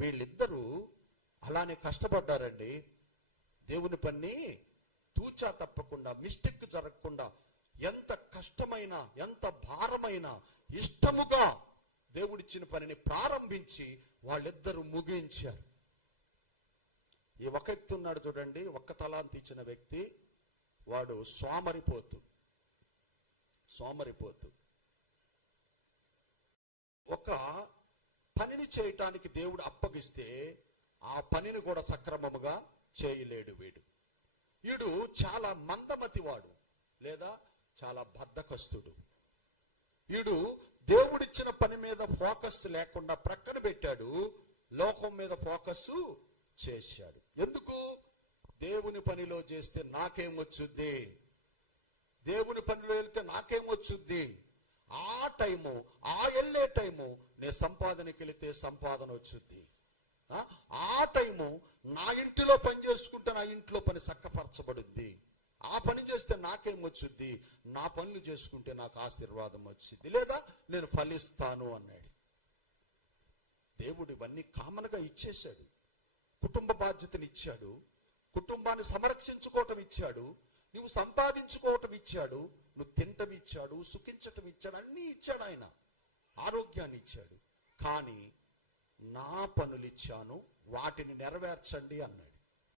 వీళ్ళిద్దరూ అలానే కష్టపడ్డారండి. దేవుని పని తూచా తప్పకుండా, మిస్టేక్ జరగకుండా, ఎంత కష్టమైన ఎంత భారమైన ఇష్టముగా దేవుడిచ్చిన పనిని ప్రారంభించి వాళ్ళిద్దరూ ముగించారు. ఈ ఒక వ్యక్తి ఉన్నాడు చూడండి, ఒక్క తలాంతి ఇచ్చిన వ్యక్తి, వాడు సోమరిపోతు. ఒక పనిని చేయటానికి దేవుడు అప్పగిస్తే ఆ పనిని కూడా సక్రమముగా చేయలేడు వీడు చాలా మందమతి వాడు, లేదా చాలా బద్ధకస్తుడు. వీడు దేవుడిచ్చిన పని మీద ఫోకస్ లేకుండా ప్రక్కన పెట్టాడు, లోకం మీద ఫోకస్ చేశాడు. ఎందుకు? దేవుని పనిలో చేస్తే నాకేమొచ్చుద్ది, దేవుని పనిలో వెళ్తే నాకేమొచ్చుద్ది, ఆ టైము ఆ వెళ్ళే టైము నేను సంపాదనకి వెళితే సంపాదన వచ్చుద్ది, ఆ టైము నా ఇంటిలో పని చేసుకుంటే నా ఇంట్లో పని చక్కపరచబడుద్ది, ఆ పని చేస్తే నాకేమొచ్చుద్ది, నా పనులు చేసుకుంటే నాకు ఆశీర్వాదం వచ్చింది, లేదా నేను ఫలిస్తాను అన్నాడు. దేవుడు ఇవన్నీ కామన్గా ఇచ్చేశాడు. కుటుంబ బాధ్యతను ఇచ్చాడు, కుటుంబాన్ని సంరక్షించుకోవటం ఇచ్చాడు, నువ్వు సంపాదించుకోవటం ఇచ్చాడు, నువ్వు తింటం ఇచ్చాడు, సుఖించటం ఇచ్చాడు, అన్నీ ఇచ్చాడు. ఆయన ఆరోగ్యాన్ని ఇచ్చాడు. కానీ నా పనులు ఇచ్చాను, వాటిని నెరవేర్చండి అన్నాడు.